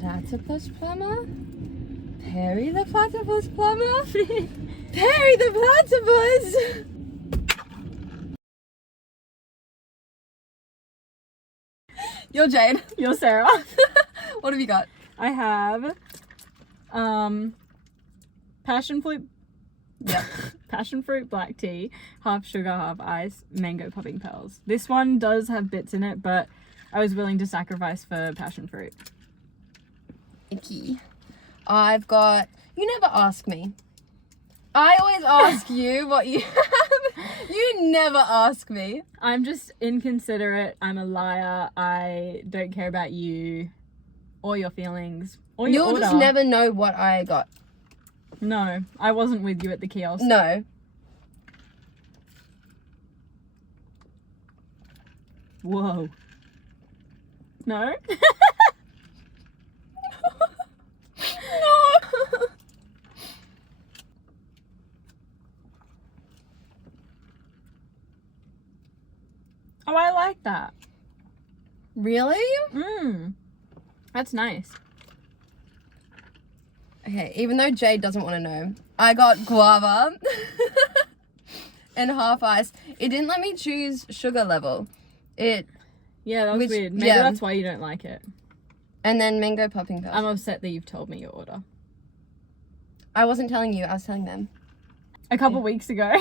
Platypus plumber? Perry the platypus plumber? Perry the platypus! You're Jade. You're Sarah. What have you got? I have passion fruit. Yep. Passion fruit black tea, half sugar, half ice, mango popping pearls. This one does have bits in it, but I was willing to sacrifice for passion fruit. Icky. I've got... You never ask me. I always ask you what you have. You never ask me. I'm just inconsiderate. I'm a liar. I don't care about you or your feelings or your You'll order. just never know what I got. No, I wasn't with you at the kiosk. No. Whoa. No? No. Oh, I like that. Really? That's nice. Okay, even though Jade doesn't want to know, I got guava and half ice. It didn't let me choose sugar level. Yeah, that was weird. Maybe that's why you don't like it. And then mango popping pearls. I'm upset that you've told me your order. I wasn't telling you, I was telling them. A couple weeks ago,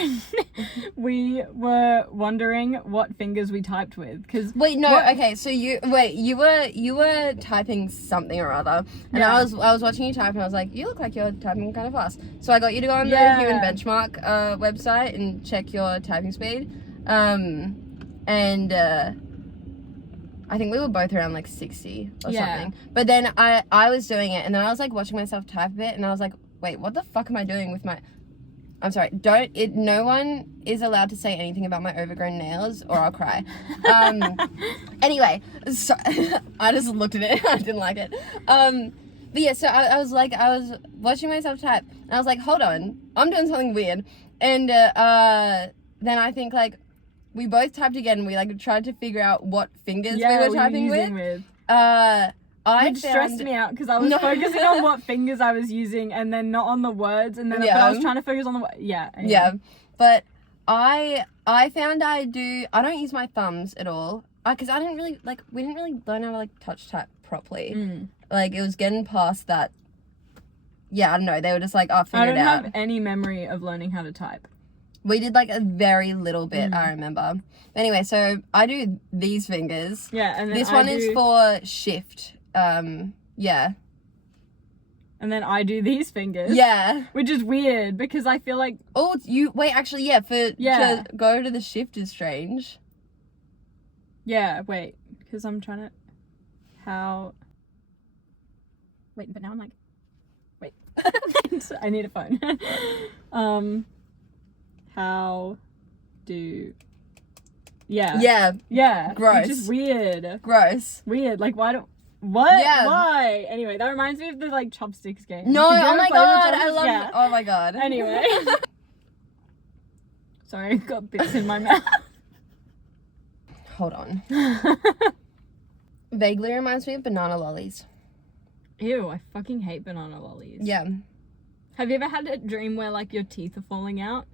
we were wondering what fingers we typed with. Cause Wait, no, okay, so you were typing something or other, and Yeah. I was watching you type, and I was like, you look like you're typing kind of fast. So I got you to go on the Human Benchmark website and check your typing speed, and I think we were both around like 60 or something. But then I was doing it, and then I was like watching myself type a bit, and I was like, wait, what the fuck am I doing with my... I'm sorry, no one is allowed to say anything about my overgrown nails or I'll cry. Anyway, so I just looked at it, I didn't like it. But yeah, so I was watching myself type, and I was like, hold on, I'm doing something weird. And then I think like, we both typed again, and we like tried to figure out what fingers we were typing with. It stressed me out because I was focusing on what fingers I was using and then not on the words, and then but I was trying to focus on the anyway. Yeah, but I found I don't use my thumbs at all, because we didn't really learn how to like touch type properly. Like it was getting past that. Yeah, I don't know, they were just like, oh, figure it out. I don't have any memory of learning how to type. We did like a very little bit, I remember. Anyway, so I do these fingers. Yeah, and then this one is for shift. Yeah. And then I do these fingers. Yeah. Which is weird because I feel like... Oh, to go to the shift is strange. Yeah, wait. Because I'm trying to... How... Wait, but now I'm like... Wait. I need a phone. How do... Yeah. Yeah. Gross. Which is weird. Gross. Weird. Like, why don't... What? Yeah. Why? Anyway, that reminds me of the like chopsticks game. No, Did you oh ever my play with god, I chopsticks? love Yeah. Oh my god. Anyway. Sorry, I got bits in my mouth. Hold on. Vaguely reminds me of banana lollies. Ew, I fucking hate banana lollies. Yeah. Have you ever had a dream where like your teeth are falling out?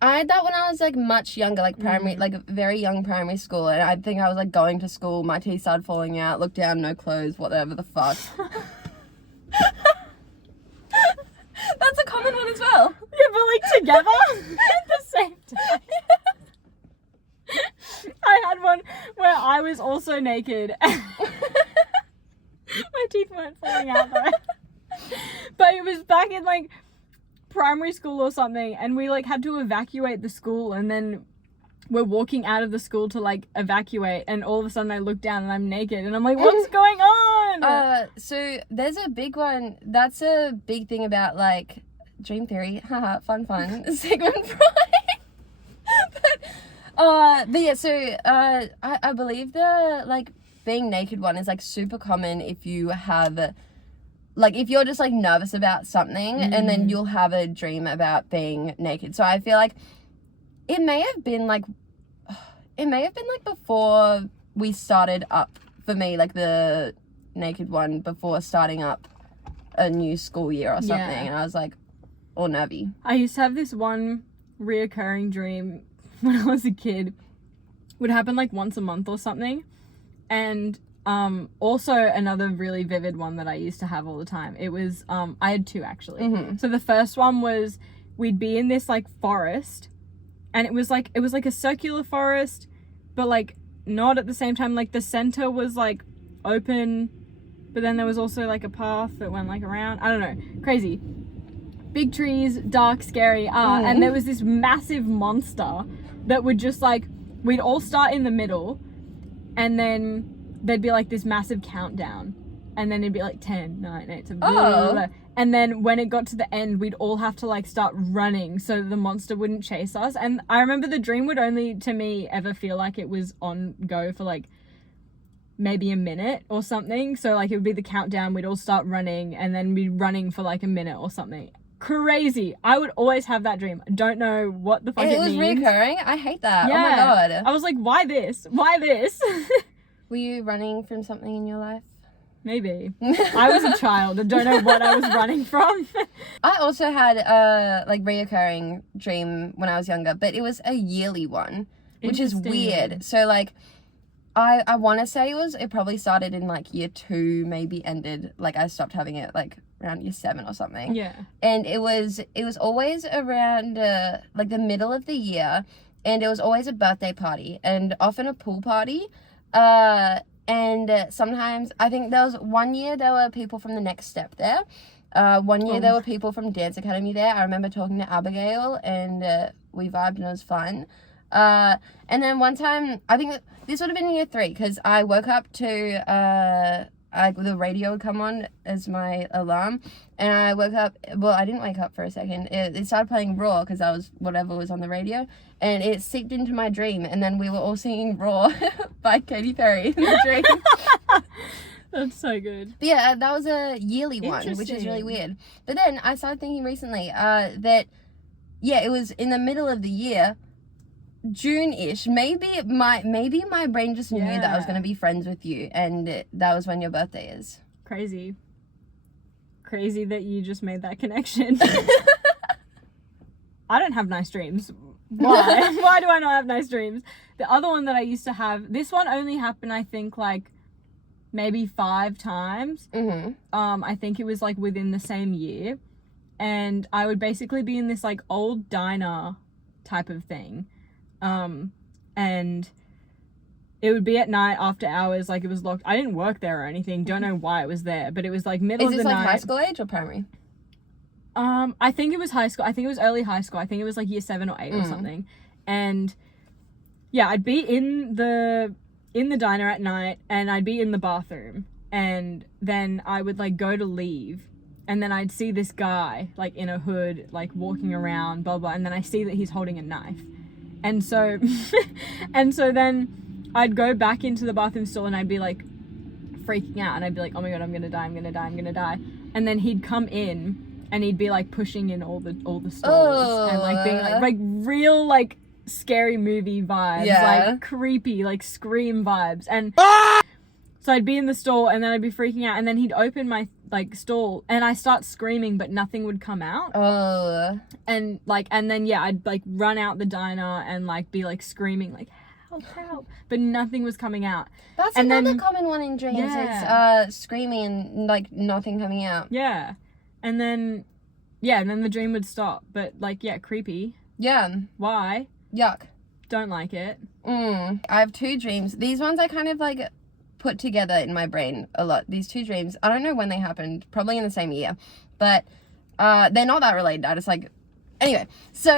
I had that when I was like much younger, like primary, like very young primary school, and I think I was like going to school, my teeth started falling out, looked down, no clothes, whatever the fuck. That's a common one as well. Yeah, but like together at the same time. I had one where I was also naked. My teeth weren't falling out though. But it was back in like primary school or something, and we like had to evacuate the school, and then we're walking out of the school to like evacuate, and all of a sudden I look down and I'm naked, and I'm like, what's going on? So there's a big one, that's a big thing about like dream theory, haha, fun, Sigmund Freud. But yeah, so I believe the like being naked one is like super common if you have like if you're just like nervous about something and then you'll have a dream about being naked. So I feel like it may have been like before we started up for me, like the naked one before starting up a new school year or something. Yeah. And I was like, all nervy. I used to have this one reoccurring dream when I was a kid. It would happen like once a month or something. And also another really vivid one that I used to have all the time. It was I had two actually. Mm-hmm. So the first one was we'd be in this like forest, and it was like a circular forest, but like not at the same time. Like the center was like open, but then there was also like a path that went like around. I don't know. Crazy. Big trees, dark, scary. And there was this massive monster that would just like, we'd all start in the middle, and then there'd be like this massive countdown, and then it'd be like 10, 9, 8, 7, blah, blah, blah. And then when it got to the end, we'd all have to like start running so the monster wouldn't chase us. And I remember the dream would only, to me, ever feel like it was on go for like maybe a minute or something. So like it would be the countdown, we'd all start running, and then be running for like a minute or something. Crazy. I would always have that dream. I don't know what the fuck it means. It was reoccurring? I hate that. Yeah. Oh my god. I was like, why this? Why this? Were you running from something in your life? Maybe. I was a child. I don't know what I was running from. I also had a like reoccurring dream when I was younger, but it was a yearly one, which is weird. So like I want to say it probably started in like year 2, maybe ended, like I stopped having it like around year 7 or something. Yeah. And it was always around like the middle of the year, and it was always a birthday party and often a pool party. And sometimes, I think there was one year there were people from the Next Step there. One year there were people from Dance Academy there. I remember talking to Abigail, and we vibed, and it was fun. And then one time, I think this would have been year 3, because I woke up to the radio would come on as my alarm, and I woke up. Well, I didn't wake up for a second. It started playing Raw, because that was whatever was on the radio, and it seeped into my dream, and then we were all singing Raw by Katy Perry in the dream. That's so good. But yeah, that was a yearly one, which is really weird. But then I started thinking recently that, yeah, it was in the middle of the year, June-ish. Maybe my brain just knew that I was going to be friends with you, and that was when your birthday is. Crazy that you just made that connection. I don't have nice dreams. Why? Why do I not have nice dreams? The other one that I used to have, this one only happened, I think, like maybe 5 times. I think it was like within the same year, and I would basically be in this like old diner type of thing, and it would be at night after hours, like it was locked. I didn't work there or anything, don't know why it was there, but it was like middle of the night. Is this like high school age or primary? I think it was high school. I think it was early high school. I think it was like year 7 or 8 or something. And yeah, I'd be in the diner at night, and I'd be in the bathroom, and then I would like go to leave, and then I'd see this guy like in a hood like walking around, blah blah, and then I see that he's holding a knife, and so then I'd go back into the bathroom stall, and I'd be like freaking out, and I'd be like, oh my god, I'm gonna die, and then he'd come in, and he'd be like pushing in all the stalls, and like being like real like scary movie vibes, like creepy, like Scream vibes. And so I'd be in the stall, and then I'd be freaking out, and then he'd open my like stall, and I start screaming, but nothing would come out. And then I'd like run out the diner and like be like screaming like help, but nothing was coming out. That's another common one in dreams. It's screaming and like nothing coming out. And then the dream would stop, but like creepy. Why? Yuck. Don't like it. I have 2 dreams. These ones I kind of like put together in my brain a lot. These 2 dreams, I don't know when they happened, probably in the same year, but they're not that related. I just like, anyway, so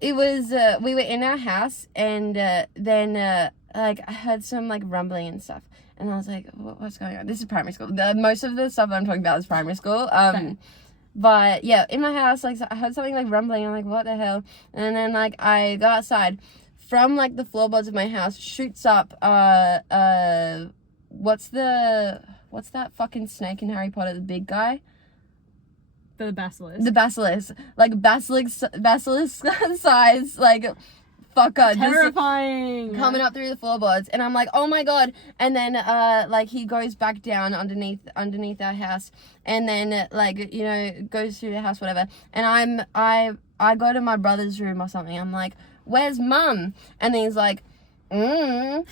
it was we were in our house, and then like I heard some like rumbling and stuff, and I was like, what's going on? This is primary school. Most of the stuff that I'm talking about is primary school. But yeah, in my house, like I heard something like rumbling. I'm like, what the hell? And then like I go outside. From like the floorboards of my house shoots up what's that fucking snake in Harry Potter, the big guy? The basilisk. Like basilisk size, like motherfucker just Terrifying. coming up through the floorboards, and I'm like, oh my god. And then like he goes back down underneath our house, and then like, you know, goes through the house, whatever. And I go to my brother's room or something. I'm like, where's mum? And then he's like, and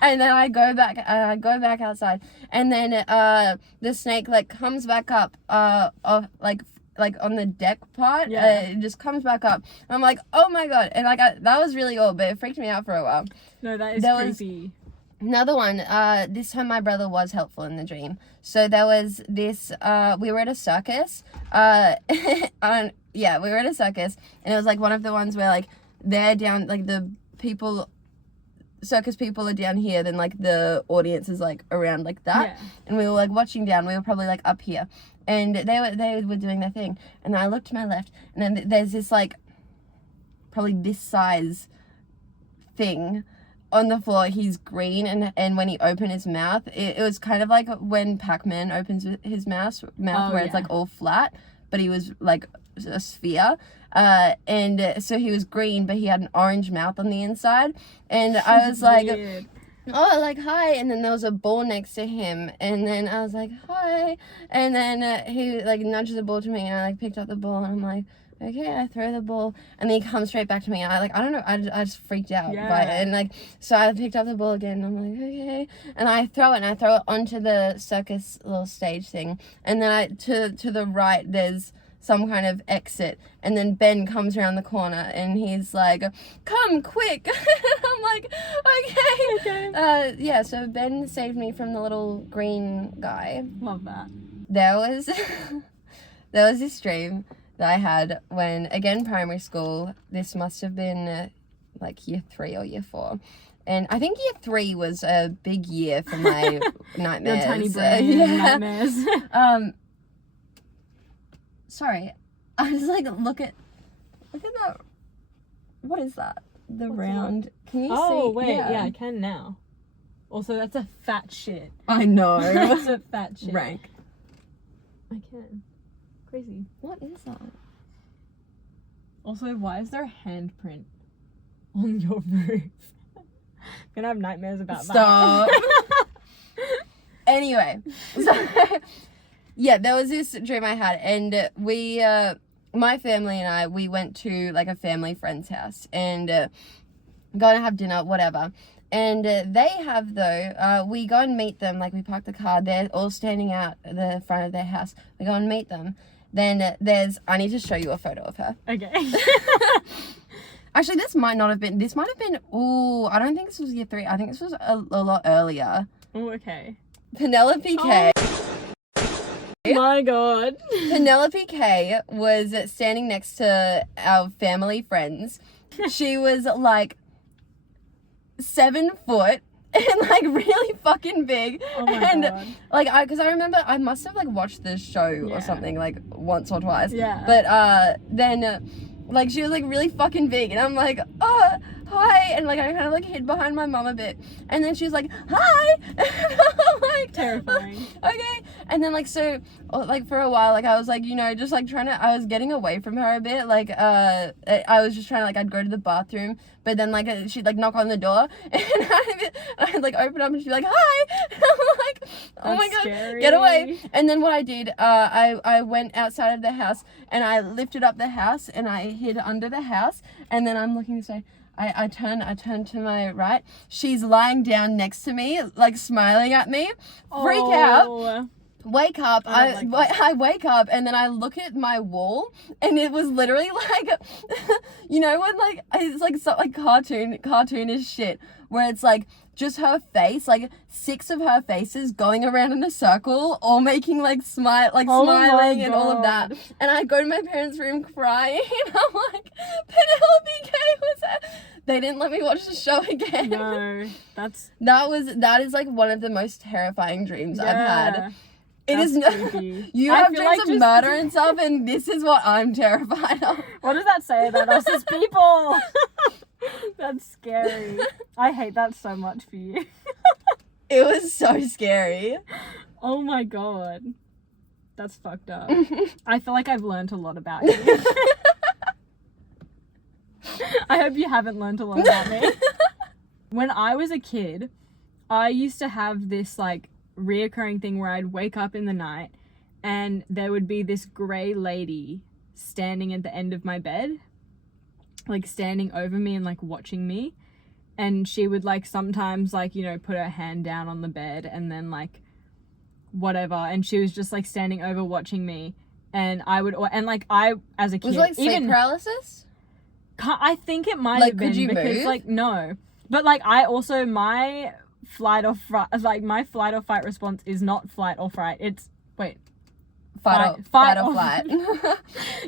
then I go back outside, and then the snake like comes back up like on the deck part. It just comes back up. I'm like, oh my god. And like that was really old, but it freaked me out for a while. No, that is creepy. Another one, this time my brother was helpful in the dream. So there was this, we were at a circus, we were at a circus, and it was like one of the ones where like they're down, like the circus people are down here, then like the audience is like around like that, and we were like watching down, we were probably like up here, and they were doing their thing, and I looked to my left, and then there's this like, probably this size thing on the floor. He's green, and when he opened his mouth, it was kind of like when Pac-Man opens his mouth where it's like all flat, but he was like a sphere, and so he was green, but he had an orange mouth on the inside, and I was like, oh, like, hi, and then there was a ball next to him, and then I was like, hi, and then he like nudged the ball to me, and I like picked up the ball, and I'm like, okay, I throw the ball, and then he comes straight back to me, and I don't know, I just freaked out by it, and like, so I picked up the ball again, and I'm like, okay, and I throw it onto the circus little stage thing, and then to the right, there's some kind of exit, and then Ben comes around the corner, and he's like, come quick. I'm like, okay. Yeah, so Ben saved me from the little green guy. Love that. There was this dream that I had when, again, primary school. This must have been like year 3 or year 4. And I think year 3 was a big year for my nightmares. Your tiny brain nightmares. Sorry, I was like, look at that. What is that? The What's round. That? Can you see? Oh, wait, yeah, I can now. Also, that's a fat shit. I know. That's a fat shit. Rank. I can. Crazy. What is that? Also, why is there a handprint on your roof? I'm gonna have nightmares about Stop. that. Anyway, so yeah, there was this dream I had, and we, my family and I, we went to like a family friend's house, and gonna have dinner, whatever. And they have, though, we go and meet them, like we park the car, they're all standing out the front of their house. We go and meet them. Then I need to show you a photo of her. Okay. Actually, this might have been, ooh, I don't think this was year 3. I think this was a lot earlier. Oh, okay. Penelope K. My god. Penelope K was standing next to our family friends. She was like 7 foot and like really fucking big. Oh my and god. like because I remember I must have like watched this show or something like once or twice. Yeah. But then like she was like really fucking big, and I'm like, oh, hi, and like I kind of like hid behind my mum a bit, and then she was like, hi. And I'm like, terrifying. Okay. And then like, so like for a while, like I was like, you know, just like I was getting away from her a bit, like I was just trying to, like, I'd go to the bathroom, but then like she'd like knock on the door, and I'd like open up, and she'd be like, hi. And I'm like, oh my god, scary. Get away. And then what I did, I went outside of the house, and I lifted up the house, and I hid under the house, and then I'm looking this way. I turn to my right. She's lying down next to me, like smiling at me. Freak out. Wake up. I wake up, and then I look at my wall, and it was literally like, you know, when like it's like so, like cartoonish shit, where it's like just her face, like 6 of her faces going around in a circle, all making like smiling and all of that. And I go to my parents' room crying, and I'm like, Penelope K was there. They didn't let me watch the show again. No, that is like one of the most terrifying dreams I've had. It is creepy. You have dreams of murder and stuff, and this is what I'm terrified of. What does that say about us as people? That's scary. I hate that so much for you. It was so scary. Oh my god. That's fucked up. I feel like I've learned a lot about you. I hope you haven't learned a lot about me. When I was a kid, I used to have this like reoccurring thing where I'd wake up in the night and there would be this grey lady standing at the end of my bed, like standing over me and like watching me. And she would like sometimes like, you know, put her hand down on the bed and then like whatever. And she was just like standing over watching me. And I would, and like I, as a kid, Was it like sleep even paralysis? I think it might Like, have been could you because move? like, no. But like I also, my flight or fight response is not flight or fright. It's, wait. Fight or flight.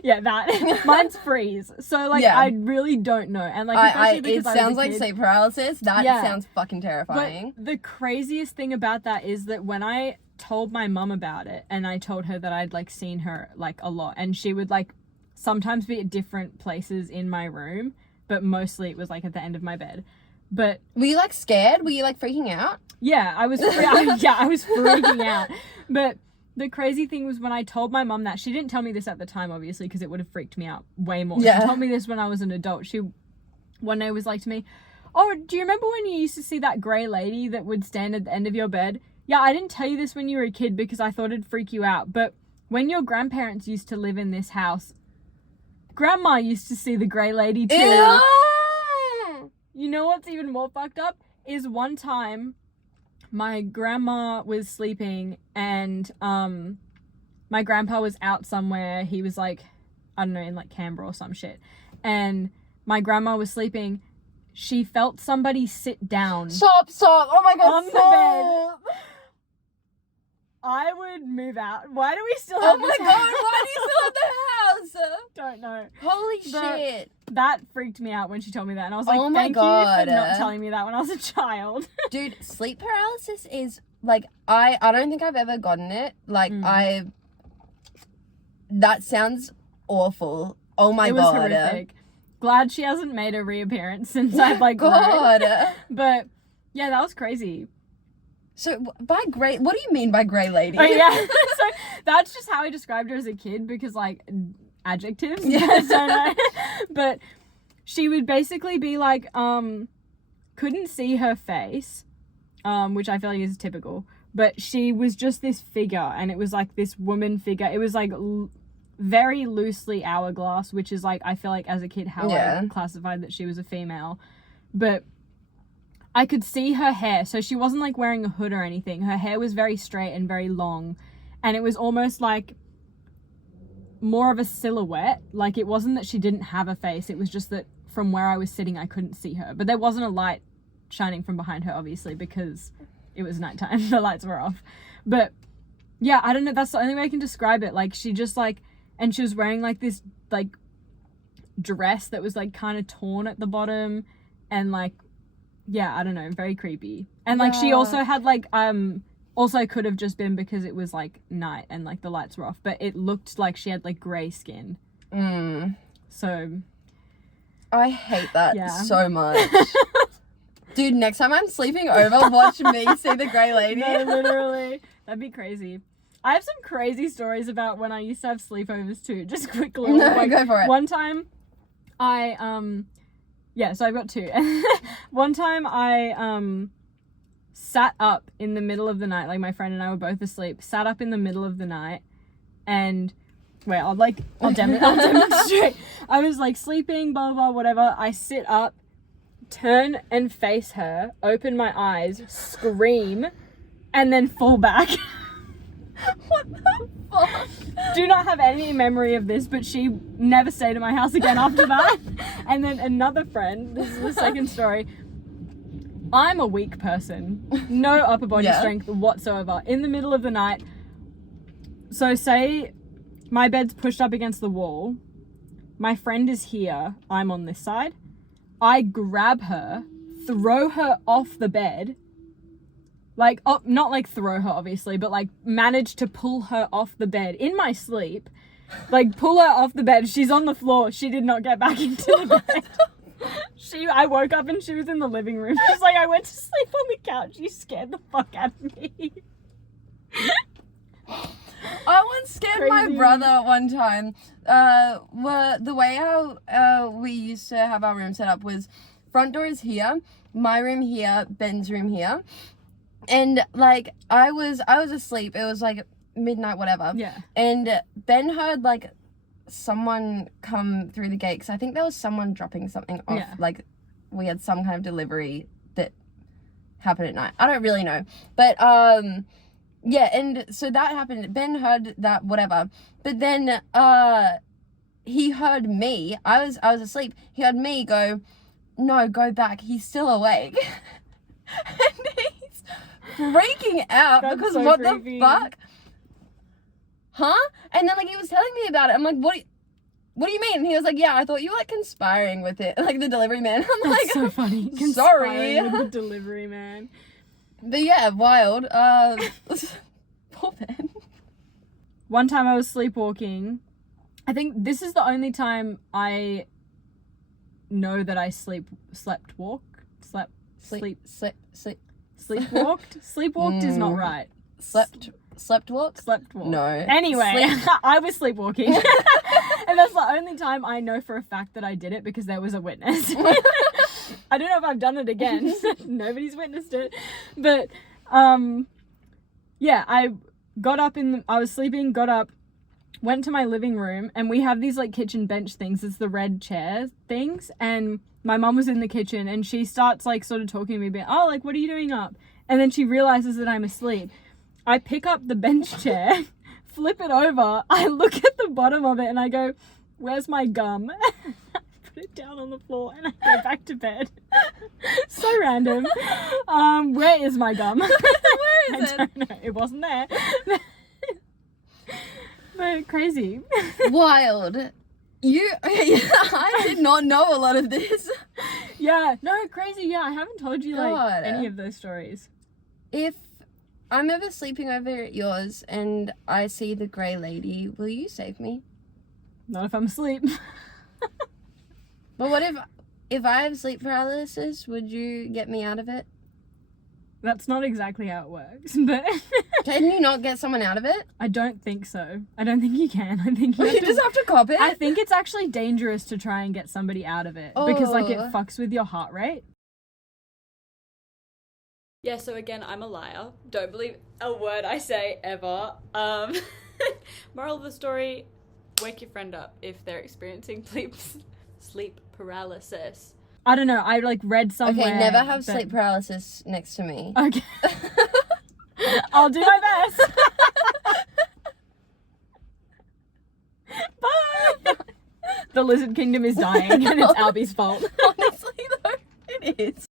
Yeah, that. Mine's freeze. So like, Yeah. I really don't know. And like, especially because it I was sounds a like kid, sleep paralysis. That Yeah. sounds fucking terrifying. But the craziest thing about that is that when I told my mum about it and I told her that I'd like seen her like a lot, and she would like sometimes be at different places in my room, but mostly it was like at the end of my bed. But Were you like scared? Were you like freaking out? yeah, I was freaking out. But the crazy thing was when I told my mum that, she didn't tell me this at the time, obviously, because it would have freaked me out way more. Yeah. She told me this when I was an adult. She one day was like to me, "Oh, do you remember when you used to see that grey lady that would stand at the end of your bed? Yeah, I didn't tell you this when you were a kid because I thought it'd freak you out. But when your grandparents used to live in this house, Grandma used to see the grey lady too." Ew! You know what's even more fucked up? Is one time my grandma was sleeping and my grandpa was out somewhere. He was like, I don't know, in like Canberra or some shit. And my grandma was sleeping. She felt somebody sit down Stop! Oh my god! on the stop. bed. I would move out. Why do we still Oh have my this god! house? Why do you still have the house? Don't know. Holy But- shit! That freaked me out when she told me that. And I was like, Oh my thank God. you for not telling me that when I was a child. Dude, sleep paralysis is like I don't think I've ever gotten it. Like that sounds awful. Oh my It was god. horrific. Glad she hasn't made a reappearance since I've like grown. God. But yeah, that was crazy. So by grey, what do you mean by grey lady? Oh yeah. So that's just how I described her as a kid because like adjectives. Yeah. I don't know. But she would basically be like, couldn't see her face, which I feel like is typical. But she was just this figure, and it was like this woman figure. It was like very loosely hourglass, which is like, I feel like as a kid how Yeah. I classified that she was a female. But I could see her hair, so she wasn't like wearing a hood or anything. Her hair was very straight and very long, and it was almost like more of a silhouette. Like it wasn't that she didn't have a face, it was just that from where I was sitting I couldn't see her. But there wasn't a light shining from behind her, obviously, because it was nighttime. The lights were off. But yeah, I don't know, that's the only way I can describe it. Like she just like, and she was wearing like this like dress that was like kind of torn at the bottom, and like, yeah, I don't know, very creepy. And like she also had like also could have just been because it was like night and like the lights were off, but it looked like she had like grey skin. So I hate that Yeah. so much. Dude, next time I'm sleeping over, watch me see the grey lady. no, literally, that'd be crazy. I have some crazy stories about when I used to have sleepovers too. Just quickly, No, like, go for it. One time, I yeah, so I've got two. One time I sat up in the middle of the night, like my friend and I were both asleep, sat up in the middle of the night, and wait, I'll demonstrate. I was like sleeping, blah, blah, blah, whatever. I sit up, turn and face her, open my eyes, scream, and then fall back. What the fuck? Do not have any memory of this, but she never stayed at my house again after that. And then another friend, this is the second story. I'm a weak person, no upper body strength whatsoever. In the middle of the night, so say my bed's pushed up against the wall, my friend is here, I'm on this side, I grab her, throw her off the bed, like, oh, not like throw her obviously, but like manage to pull her off the bed in my sleep, like pull her off the bed. She's on the floor. She did not get back into the bed. I woke up and she was in the living room. She's like, I went to sleep on the couch. You scared the fuck out of me. I want once scared my brother one time. The way how we used to have our room set up was front door is here, my room here, Ben's room here. And like I was asleep. It was like midnight, whatever. Yeah. And Ben heard like someone come through the gate because I think there was someone dropping something off. Yeah. Like we had some kind of delivery that happened at night. I don't really know, but yeah. And so that happened. Ben heard that, whatever. But then he heard me. I was asleep. He heard me go, "No, go back. He's still awake." And he's freaking out. That's because so what creepy. the fuck? Huh? And then like he was telling me about it. I'm like, what do you mean? And he was like, yeah, I thought you were like conspiring with it, like the delivery man. I'm That's like, so funny. Sorry. Conspiring with the delivery man. But yeah, wild. Poor Ben. One time I was sleepwalking. I think this is the only time I know that I sleepwalked. Sleepwalked is not right. Sleepwalk? Sleepwalk. No. Anyway, I was sleepwalking. And that's the only time I know for a fact that I did it because there was a witness. I don't know if I've done it again. Nobody's witnessed it. But, yeah, I was sleeping, got up, went to my living room, and we have these, like, kitchen bench things. It's the red chair things. And my mum was in the kitchen, and she starts, like, sort of talking to me, being, oh, like, what are you doing up? And then she realizes that I'm asleep. I pick up the bench chair, flip it over, I look at the bottom of it, and I go, where's my gum? I put it down on the floor, and I go back to bed. So random. Where is my gum? Where is I don't know. It wasn't there. But crazy. Wild. I did not know a lot of this. Yeah, no, crazy. Yeah, I haven't told you like God. any of those stories. If I'm ever sleeping over at yours and I see the grey lady, will you save me? Not if I'm asleep. But what if I have sleep paralysis, would you get me out of it? That's not exactly how it works, but Can you not get someone out of it? I don't think so. I don't think you can. I think You just have to cop it? I think it's actually dangerous to try and get somebody out of it because like it Oh. fucks with your heart rate. Yeah, so again, I'm a liar. Don't believe a word I say ever. Moral of the story, wake your friend up if they're experiencing sleep paralysis. I don't know. I like read somewhere. Okay, never have that- sleep paralysis next to me. Okay. I'll do my best. Bye. The lizard kingdom is dying and it's Albie's fault. Honestly though, it is.